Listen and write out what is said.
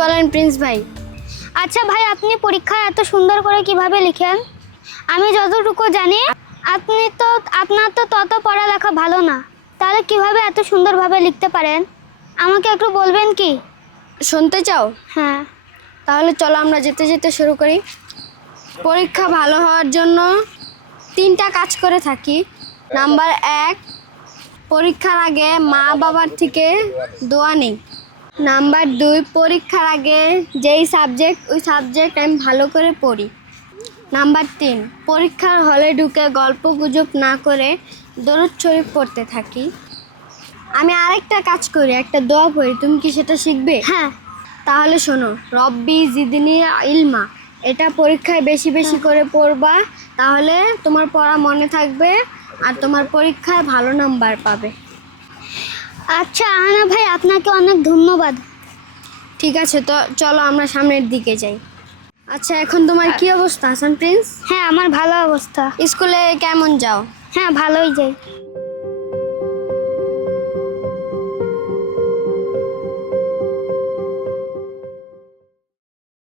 বলেন প্রিন্স ভাই। আচ্ছা ভাই, আপনি পরীক্ষায় এত সুন্দর করে কিভাবে লিখেন? আমি যতটুকু জানি আপনার তো তত পড়ালেখা ভালো না, তাহলে কিভাবে এত সুন্দরভাবে লিখতে পারেন? আমাকে একটু বলবেন কি? শুনতে চাও? হ্যাঁ। তাহলে চলো আমরা যেতে যেতে শুরু করি। পরীক্ষা ভালো হওয়ার জন্য 3টা কাজ করে থাকি। নাম্বার 1, পরীক্ষার আগে মা বাবার থেকে দোয়া নেই। নাম্বার 2, পরীক্ষার আগে যেই সাবজেক্ট ওই সাবজেক্ট আমি ভালো করে পড়ি। নাম্বার 3, পরীক্ষার হলে ঢুকে গল্প গুজব না করে দরুদ শরীফ পড়তে থাকি। আমি আরেকটা কাজ করি, একটা দোয়া পড়ি। তুমি কি সেটা শিখবে? হ্যাঁ। তাহলে শোনো, রব্বি জিদনি ইলমা। এটা পরীক্ষায় বেশি বেশি করে পড়বা, তাহলে তোমার পড়া মনে থাকবে আর তোমার পরীক্ষায় ভালো নাম্বার পাবে। আচ্ছা আহানা ভাই, আপনাকে অনেক ধন্যবাদ। ঠিক আছে, তো চলো আমরা সামনের দিকে যাই। আচ্ছা, এখন তোমার কি অবস্থা হাসান প্রিন্স? হ্যাঁ, আমার ভালো অবস্থা। স্কুলে কেমন যাও? হ্যাঁ, ভালোই যাই।